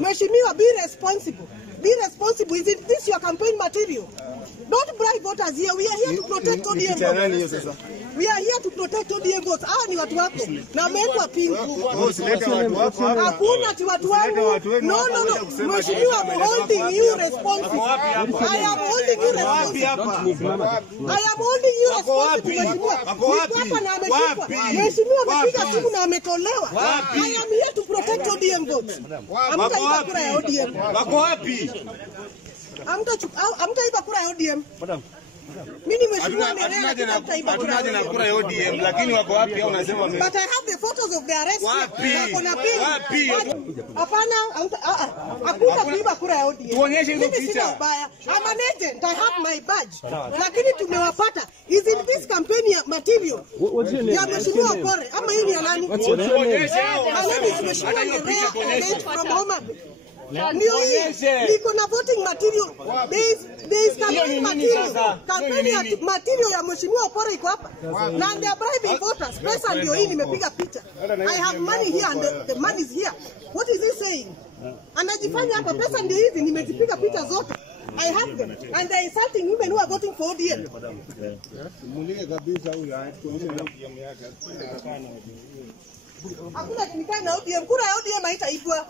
Mheshimiwa, be responsible. Be responsible. Is this your campaign material? Don't bribe voters here. We are here to protect ODM votes. We are here to protect ODM votes. Ni watu wako. Na mekwa pingu. Hakuna ti watu wangu. No. Mheshimiwa, I'm holding you responsible. I am holding you responsible. Mheshimiwa. Hapa na ameshikwa. Mheshimiwa amepiga simu na ametolewa. I am here to protect ODM votes. Amtaiba kura ya ODM. Wako wapi? Amtaiba kura ya ODM. Mimi mheshimiwa hatunaje na kura ya ODM, lakini wako wapi au unasema mimi? But I have the photos of the arrest. Wapi? Hapana, hakuna kuiba kura ya ODM. Tuonyeshe hizo picha. I'm an agent. I have my badge. Lakini tumewapata. Is it this campaign material? Ya mheshimiwa Opore ama hii ni ya nani? Tuonyeshe hao. From Homa. Niko na voting material. There is campaign material. Campaign material ya mheshimiwa Opore iko hapa. Na they are bribing voters. Pesa ndio hii nimepiga picha. I have money here and the money is here. What is he saying? Anajifanya hapa pesa ndio hizi nimezipiga picha zote. I have them. And they are insulting women who are voting for ODM. Hakuna kimikana ODM. Kura ya ODM haitaibwa.